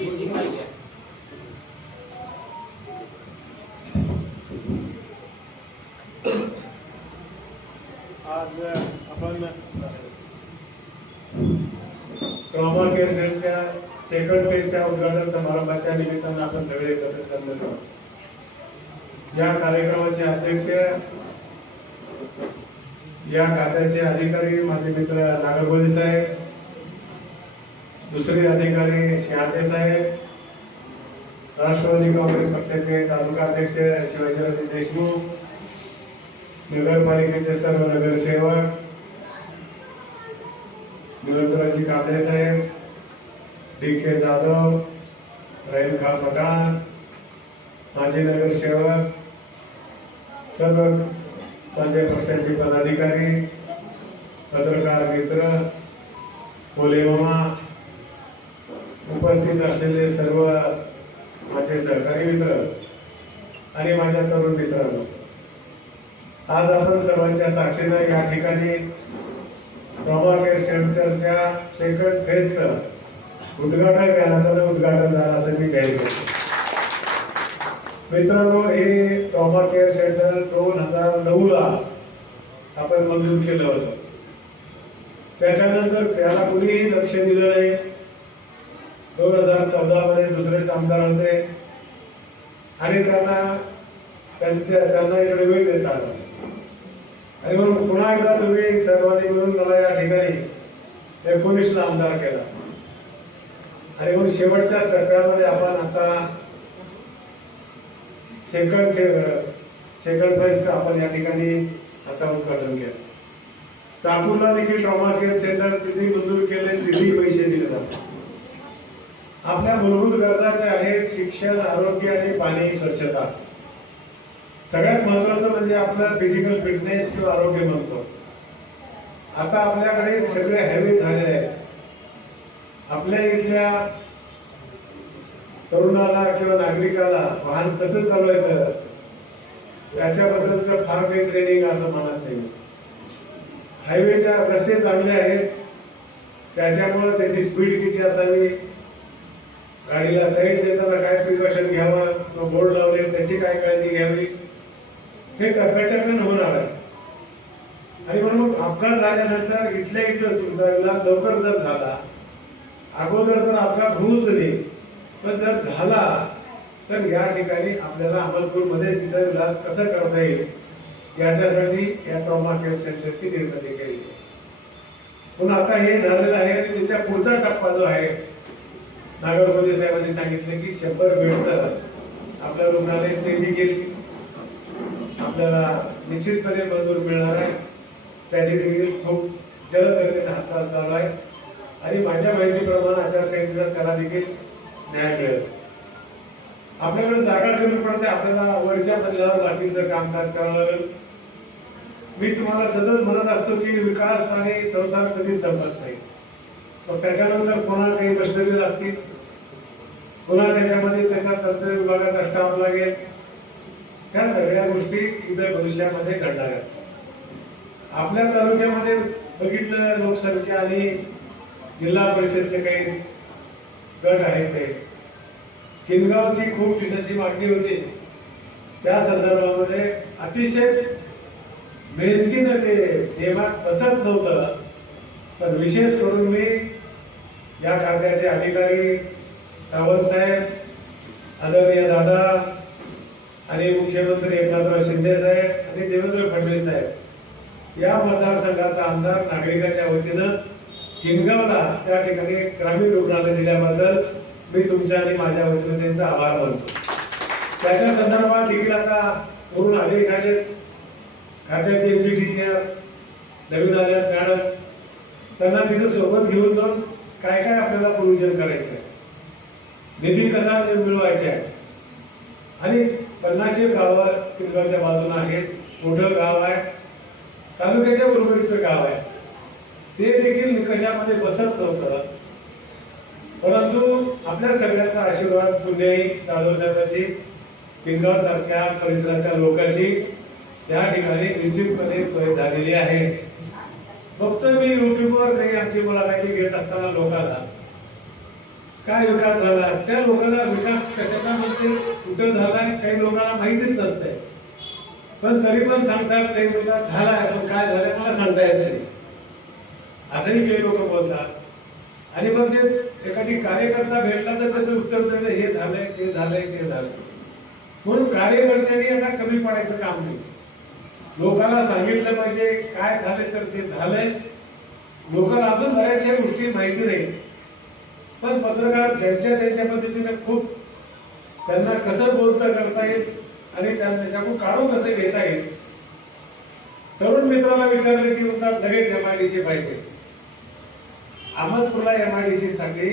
आज आपण trauma care सेंटरच्या सेकंड पेजच्या उद्घाटन समारंभाच्या निमित्तानं आपण सगळे एकत्रित जमलेलो आहोत. या कार्यक्रमाचे अध्यक्ष या खात्याचे अधिकारी माझे मित्र नागरगोजी साहेब दुसरे अधिकारी शहादे साहेब राष्ट्रवादी काँग्रेस पक्षाचे तालुका अध्यक्ष शिवाजीराजे देशमुख नगरपालिकेचे सर्व नगरसेवक निरंतराजी कांबळे साहेब डी के जाधव रहीम खा पठाण माजी नगरसेवक सर्व माझे पक्षाचे पदाधिकारी पत्रकार मित्र कोले मामा उपस्थित असलेले सर्व माझे सहकारी मित्र आणि माझ्या तरुण मित्रांनो आज आपण सर्वांच्या साक्षीनं या ठिकाणी प्रभाकर केअर सेकंड फेजचं उद्घाटन करण्यात उद्घाटन झालं असं मी जाहीर करतो. मित्रांनो हे ट्रॉमा केअर सेंटर दोन हजार नऊ ला आपण मंजूर केलं होतं. त्याच्यानंतर त्याला कुणीही लक्ष दिलं नाही. दोन हजार चौदा मध्ये दुसरेच आमदार होते. आणि त्यांना त्यांच्या त्यांना इकडे वेळ देता आला. आणि म्हणून पुन्हा एकदा तुम्ही सर्वांनी मिळून मला या ठिकाणी एकोणीसला आमदार केला. आणि म्हणून शेवटच्या टप्प्यामध्ये आपण आता सेकंड सेकंड फेजचं आपण या ठिकाणी आता उद्घाटन केलं. चाकूरला देखील ट्रॉमा केअर सेंटर तिथे मंजूर केले तिथेही पैसे दिले जातात. आपल्या मूलभूत गरजा ज्या आहेत शिक्षण आरोग्य आणि पाणी स्वच्छता. सगळ्यात महत्वाचं म्हणजे आपलं फिजिकल फिटनेस किंवा आरोग्य म्हणतो. आता आपल्याकडे सगळे हायवे झालेले आहेत. आपल्या इथल्या तरुणाला किंवा नागरिकाला वाहन कसं चालवायचं? त्याच्याबद्दलचं फार काही ट्रेनिंग असं म्हणत नाही. हायवेच्या रस्ते चांगले आहेत. त्याच्यामुळे त्याची स्पीड किती असावी? गाडीला साईड देताना काय प्रिकॉशन घ्यावं? तो बोर्ड लावले त्याची काय काळजी घ्यावी? हे टप्प्याटप्प्यानं होणार आहे. आणि म्हणून अपघात झाल्यानंतर इथल्या इथं तुमचा इलाज लवकर जर झाला अगोदर जर अपघात होऊच नाही पण जर झाला तर या ठिकाणी आपल्याला अमलपूरमध्ये तिथं इलाज कसं करता येईल? याच्यासाठी या ट्रॉमा केअर सेंटरची निर्मिती केली. पण आता हे झालेलं आहे आणि त्याच्या पुढचा टप्पा जो आहे नागरगोजे साहेबांनी सांगितलं की शंभर बेडचं आपल्या रुग्णालय ते देखील आपल्याला निश्चितपणे मंजूर मिळणार आहे. त्याची देखील खूप जलद गतीने हालचाल चालू आहे. आणि माझ्या माहितीप्रमाणे आचारसंहितेचा त्याला देखील न्याय मिळेल. आपल्याकडे जागा कमी पडते आपल्याला वरच्या मजल्यावर बाकीचं कामकाज करावं लागेल. मी तुम्हाला सतत म्हणत असतो की विकास आणि संसार कधीच संपत नाही. मग त्याच्यानंतर पुन्हा काही मशिनरी लागतील. पुन्हा त्याच्यामध्ये त्याचा तंत्र विभागाचा स्टाफ लागेल. ह्या सगळ्या गोष्टी इथं भविष्यामध्ये घडणार आहेत. आपल्या तालुक्यामध्ये बघितलं लोकसंख्या आणि जिल्हा परिषदचे काही गट आहेत ते. किनगावची खूप दिवसाची मागणी होती. त्या संदर्भामध्ये अतिशय मेहनतीनं ते नियमात बसत नव्हतं. पण विशेष करून मी या खात्याचे अधिकारी सावंत साहेब आदरणीय दादा आणि मुख्यमंत्री एकनाथराव शिंदे साहेब आणि देवेंद्र फडणवीस साहेब या मतदारसंघाचा आमदार नागरिकाच्या वतीनं किनगावला त्या ठिकाणी ग्रामीण रुग्णालय दिल्याबद्दल मी तुमच्या आणि माझ्या वतीनं त्यांचा आभार मानतो. त्याच्या संदर्भात देखील आता पूर्ण आदेश आले खात्याचे इंजिनियर नवीन आल्यात मॅडम. त्यांना तिथे सोबत घेऊन जाऊन काय काय आपल्याला प्रोविजन करायचं आहे? निधी कसा मिळवायचा आहे आणि पन्नाशे गावं किनगावच्या बाजूला आहेत. मोठं गाव आहे. तालुक्याच्या बरोबरीचं गाव आहे. ते देखील निकषामध्ये बसत नव्हतं. परंतु आपल्या सगळ्यांचा आशीर्वाद पुणे जाधव साहेबांची किनगाव सारख्या परिसराच्या लोकांची त्या ठिकाणी निश्चितपणे सोय झालेली आहे. फक्त मी युट्यूबवर काही आमची मुलाखती घेत असताना लोकांना काय विकास झाला? त्या लोकांना विकास कशाचा म्हणजे कुठं झालाय काही लोकांना माहितीच नसतंय. पण तरी पण सांगतात काही लोकांना झालाय पण काय झालंय मला सांगता येत नाही. असंही काही लोक बोलतात. आणि मग ते एखादी कार्यकर्ता भेटला तर त्याचं उत्तर देतं हे झालंय ते झालंय ते झालंय. म्हणून कार्यकर्त्यांनी यांना कमी पडायचं काम नाही. लोकांना सांगितलं पाहिजे काय झालंय तर ते झालंय. लोकांना अजून बऱ्याचशा गोष्टी माहिती नाही. पण पत्रकार त्यांच्या त्यांच्या पद्धतीने खूप त्यांना कसं बोलता करता येईल आणि त्याच्याकडून काढून कसं घेता येईल? तरुण मित्राला विचारले की म्हणतात लगेच एमआयडीसी पाहिजे. अहमदपूरला एमआयडीसी साठी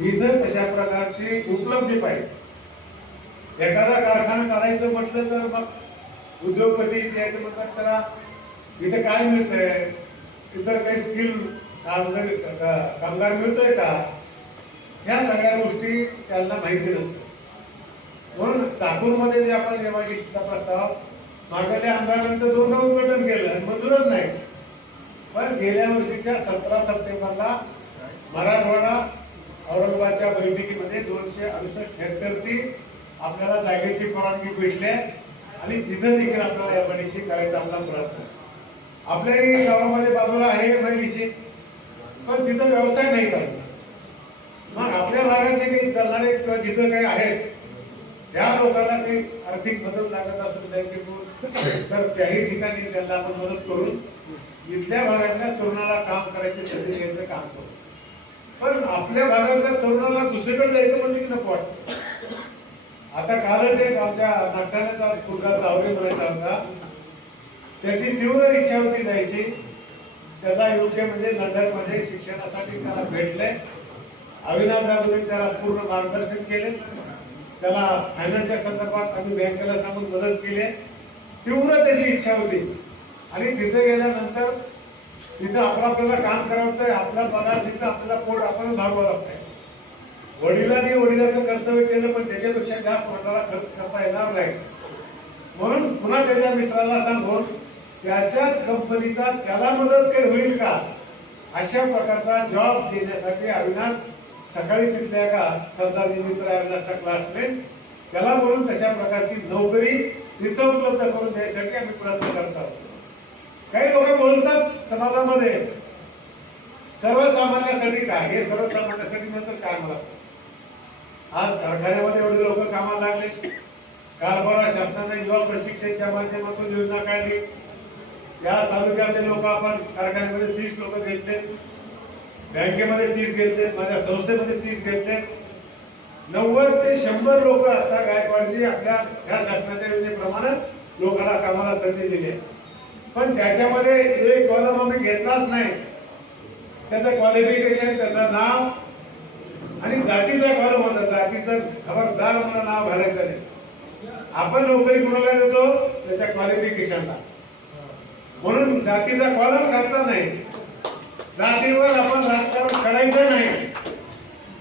इथं तशा प्रकारची उपलब्धी पाहिजे एखादा कारखाना काढायचं म्हटलं तर मग उद्योगपती यायचं म्हणतात त्याला इथं काय मिळतंय? इतर काही स्किल कामगार कामगार मिळतोय का? ह्या सगळ्या गोष्टी त्यांना माहिती नसतात. म्हणून चाकूरमध्ये जे आपण एमआयडीसीचा प्रस्ताव मागल्या आमदारांचं दोनदा उद्घाटन केलं मंजूरच नाही. पण गेल्या वर्षीच्या सतरा सप्टेंबरला मराठवाडा औरंगाबादच्या बैठकीमध्ये दोनशे अडुसष्ट हेक्टरची आपल्याला जागेची परवानगी भेटली आहे आणि तिथं देखील आपल्याला एमआयडीसी करायचा आपला प्रयत्न आपल्याही गावामध्ये बाजूला आहे एमआयडीसी पण तिथं व्यवसाय नाही करत मग आपल्या भागाचे काही चालणारे किंवा जिथं काही आहेत त्या लोकांना काही आर्थिक मदत लागत असेल बँकेकडून तर त्याही ठिकाणी त्यांना आपण मदत करून इथल्या भागातल्या तरुणाला काम करायचे संधी घ्यायचं काम करू. पण आपल्या भागातल्या तरुणाला दुसरीकडे जायचं म्हणजे की नको वाटत. आता कालच एक आमच्या नागठाण्याचा मुलगा चावरे म्हणायचा होता त्याची तीव्र इच्छा होती जायची. त्याचा योग्य म्हणजे लंडनमध्ये शिक्षणासाठी त्याला भेटले अविनाश जाधवने त्याला पूर्ण मार्गदर्शन केले. त्याला फायनान्सच्या संदर्भात आम्ही बँकेला सांगून मदत केली. तीव्र त्याची इच्छा होती. आणि तिथे गेल्यानंतर तिथं आपण आपल्याला काम करावं आपला पगार तिथं आपल्याला पोट आपण भागवावं लागतंय. वडिलांनी वडिलाचं कर्तव्य केलं पण त्याच्यापेक्षा जास्त पोटाला खर्च करता येणार नाही. म्हणून पुन्हा त्याच्या मित्राला सांगून त्याच्याच कंपनीचा त्याला मदत काही होईल का? अशा प्रकारचा जॉब देण्यासाठी अविनाश सकाळी तिथल्या का सरदारजी मित्र अविनाशचा क्लासमेट त्याला म्हणून तशा प्रकारची नोकरी तिथं उपलब्ध करून द्यायसाठी आम्ही प्रयत्न करत आहोत. काही लोक बोलतात समाजामध्ये सर्वसामान्यासाठी काय हे सर्वसामान्यासाठी नंतर काय मला आज कारखान्यामध्ये एवढे लोक कामाला लागले. कारभारा शासनाने युवा प्रशिक्षणच्या माध्यमातून योजना काढली. या तालुक्यातले लोक आपण कारखान्यामध्ये तीस लोक घेतले. बँकेमध्ये तीस घेतले. माझ्या संस्थेमध्ये तीस घेतले. नव्वद ते शंभर लोक आता गायकवाडजी आपल्या ह्या शासनाच्या योजनेप्रमाणे लोकांना कामाला संधी दिली आहे. पण त्याच्यामध्ये एक कॉलम आम्ही घेतलाच नाही. त्याचं क्वालिफिकेशन त्याचं नाव आणि जातीचा कॉलम होता. जातीचं खबरदार मला नाव घालायचं नाही. आपण नोकरी कुणाला देतो? त्याच्या क्वालिफिकेशनला म्हणून जातीचा कॉलम घातला नाही. जातीवर आपण राजकारण करायचं नाही.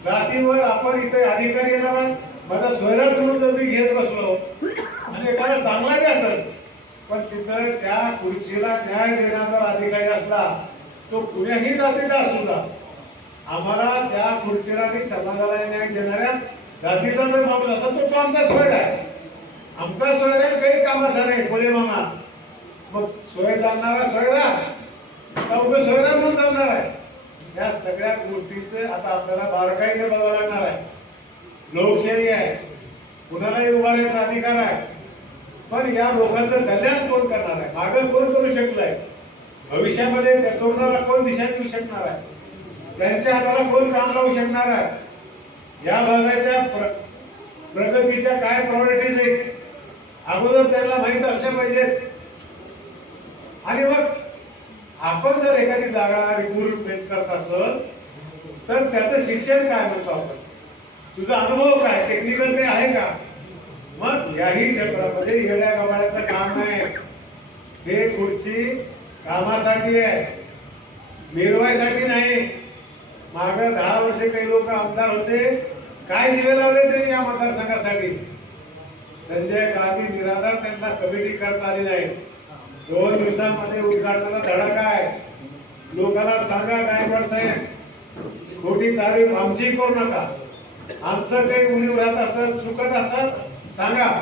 जातीवर आपण इथे अधिकारी येणार माझा सोयराज म्हणून जर मी घेत बसलो आणि एखादा चांगला बी असत पण तिथं त्या खुर्चीला न्याय देण्याचा अधिकारी असला तो कुण्याही जातीचा असू द्या. आम्हाला त्या खुर्चीला आणि समाजाला न्याय देणाऱ्या जातीचा जर माणूस असेल तर तो आमचा सोयर आहे. आमचा सोयर आहे काही कामाचा नाही कोले मामा मग सोय जाणणारा सोयरा. उभे सोयरा म्हणून जमणार आहे. या सगळ्या गोष्टीचं आता आपल्याला बारकाईने बघावं लागणार आहे. लोकशाही आहे. कुणालाही उभारायचा अधिकार आहे. पण या लोकांचं कल्याण कोण करणार आहे? मागं कोण करू शकलंय? भविष्यामध्ये त्या तरुणाला कोण दिशा देऊ शकणार आहे? त्यांच्या हाताला कोण काम लावू शकणार आहे? या भागाच्या प्र- प्रगतीच्या काय प्रायोरिटीज आहेत? अगोदर त्यांना माहीत असल्या पाहिजेत. आणि मग आपण जर एखादी जागा रिक्रुटमेंट करत असल तर त्याचं शिक्षण काय म्हणतो आपण? तुझा अनुभव काय? टेक्निकल काही आहे का? मग याही क्षेत्रामध्ये येड्या गवाळ्याचं काम नाही. हे खुर्ची कामासाठी आहे. मिरवायसाठी नाही. माग दहा वर्षे काही लोक आमदार होते. काय दिवे लावले ते या मतदारसंघासाठी? संजय गांधी निराधार त्यांना कमिटी करता आली नाही दोन दिवसांमध्ये उद्घाटनाला धडा काय? लोकांना सांगा गायकवाड साहेब. खोटी तारीफ आमची करू नका. आमचं काही उणीव राहत असेल चुकत असेल सांगा.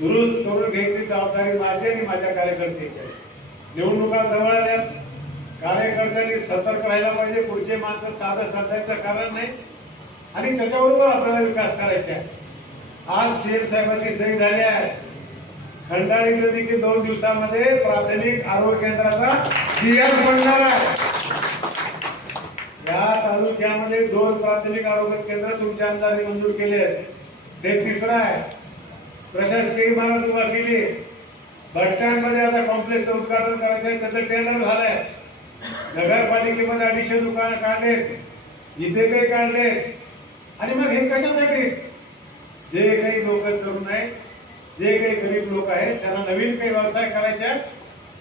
दुरुस्त करून घ्यायची जबाबदारी माझी आणि माझ्या कार्यकर्त्याची आहे. निवडणुका जवळ आल्यात. कार्यकर्त्यांनी सतर्क राहायला पाहिजे. पुढचे माणसं साधं साधायचं कारण नाही. आणि त्याच्याबरोबर आपल्याला विकास करायचा आहे. आज शेर साहेबांची सही झाली आहे. खंडाळीचं देखील दोन दिवसामध्ये प्राथमिक आरोग्य केंद्राचा जीआर बनणार आहे. या तालुक्यामध्ये दोन प्राथमिक आरोग्य केंद्र तुमच्या आमदारांनी मंजूर केले आहेत. ते तिसरं आहे. प्रशासकीय इमारत उभा केली बसस्टँडमध्ये आता कॉम्प्लेक्सचं उद्घाटन करायचं आहे. त्याचं टेंडर झालंय. नगरपालिकेमध्ये अडीचशे दुकानं काढले इथे काही काढले आणि मग हे कशासाठी? जे काही लोक तरुण आहेत जे काही गरीब लोक आहेत त्यांना नवीन काही व्यवसाय करायचे आहेत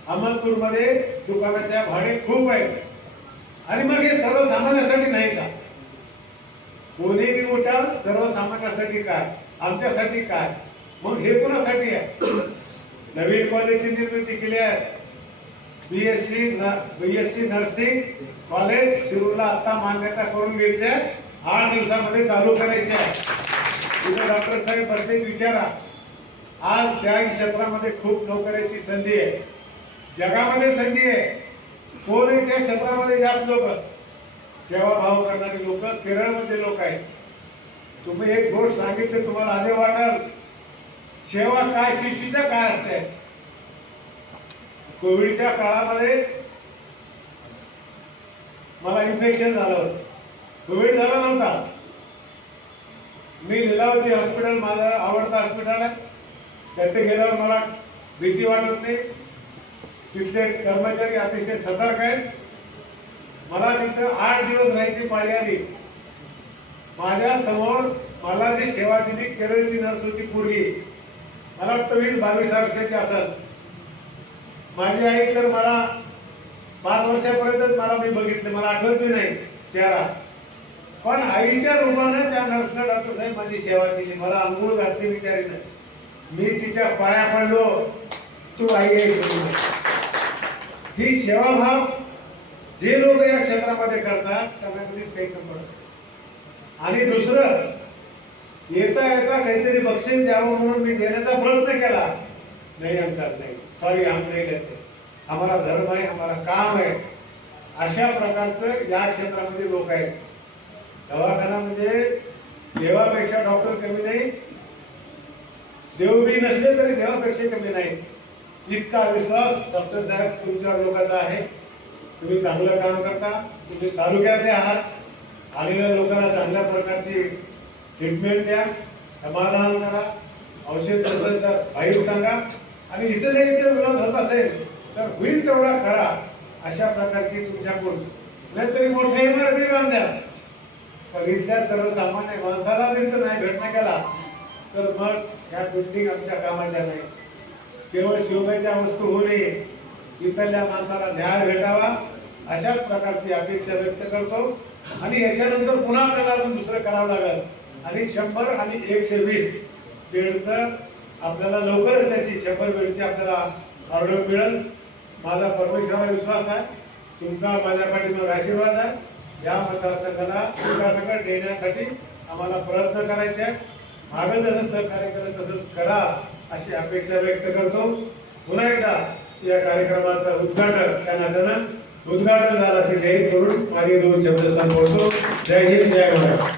अहमदपूरमध्ये दुकानाच्या भाडे खूप आहेत. आणि मग हे सर्वसामान्यासाठी नाही का? कोणीही मोठा सर्वसामान्यासाठी काय? आमच्यासाठी काय? मग हे कोणासाठी आहे? नवीन कॉलेजची निर्मिती केली आहे. बीएससी बीएससी नर्सिंग कॉलेज शिरूरला आता मान्यता करून घेतली आहे आठ दिवसामध्ये चालू करायचे आहे. तिथे डॉक्टर साहेब प्रत्येक विचारा. आज त्या क्षेत्रामध्ये खूप नोकऱ्याची संधी आहे. जगामध्ये संधी आहे. कोणी त्या क्षेत्रामध्ये जास्त लोक? सेवाभाव करणारी लोक केरळमध्ये लोक आहेत. तुम्ही एक गोष्ट सांगितले तुम्हाला असे वाटल सेवा काय शिस्तीचं काय असते? कोविडच्या काळामध्ये मला इन्फेक्शन झालं होतं. कोविड झाला नव्हता. मी लिलावती हॉस्पिटल माझं आवडतं हॉस्पिटल आहे. तिथे गेल्यावर मला भीती वाटत नाही. तिथले कर्मचारी अतिशय सतर्क आहेत. मला तिथं आठ दिवस राहायची पाळी आली. माझ्यासमोर मला जी सेवा दिली केरळची नर्स होती पूर्वी मला वाटतं वीस बावीस वर्षाची असत माझी आई तर मला पाच वर्षापर्यंत मला मी बघितले. मला आठवत बी नाही चेहरा. पण आईच्या रूपानं त्या नर्सनं डॉक्टर साहेब माझी सेवा केली. मला अंघोळ घातली बिचारीनं मी तिच्या पाया पडलो. तू आई आहे ही सेवाभाव जे लोक या क्षेत्रामध्ये करतात त्यांना कधीच काही कमी पडत आणि दुसरं येता येता काहीतरी बक्षीस द्यावं म्हणून मी देण्याचा प्रयत्न केला. नाही अंकल नाही. सॉरी आम नाही लेते हमारा धर्म आहे हमारा काम आहे. अशा प्रकारचं या क्षेत्रामध्ये लोक आहेत. दवाखाना म्हणजे देवापेक्षा डॉक्टर कमी नाही देव बी नसले तरी देवापेक्षा कमी नाही. इतका विश्वास डॉक्टर साहेब तुमच्या लोकांचा आहे. तुम्ही चांगलं काम करता तुम्ही तालुक्याचे आहात. आलेल्या लोकांना चांगल्या प्रकारची ट्रीटमेंट द्या समाधान करा. औषध नसेल तर बाहेर सांगा. आणि इथे जर इथे विरोध होत असेल तर होईल तेवढा करा अशा प्रकारची तुमच्याकडून नाहीतरी मोठ्या इमारती बांध्या पण इथल्या सर्वसामान्य माणसाला जर इथं नाही भेटणं केला तर मग ह्या बिल्डिंग आमच्या कामाच्या नाही. केवळ शिवबाईच्या वस्तू होऊ नये इथल्या माणसाला न्याय भेटावा अशाच प्रकारची अपेक्षा व्यक्त करतो. आणि याच्यानंतर पुन्हा आपल्याला अजून दुसरं करावं लागेल. आणि शंभर आणि एकशे वीस बेडचं आपल्याला लवकरच त्याची शंभर बेडची आपल्याला ऑर्डर मिळेल. माझा परमेश्वरावर विश्वास आहे. तुमचा माझ्या पाठीमागे आशीर्वाद आहे. या मतदारसंघाला विकासाकडे नेण्यासाठी आम्हाला प्रयत्न करायचे आहे मागं जसं सहकार्य केलं तसंच करा अशी अपेक्षा व्यक्त करतो. पुन्हा एकदा या कार्यक्रमाचं उद्घाटन त्या नात्यानं उद्घाटन झालं असे जाहीर करून माझे दोन शब्द संपवतो. जय हिंद जय महाराज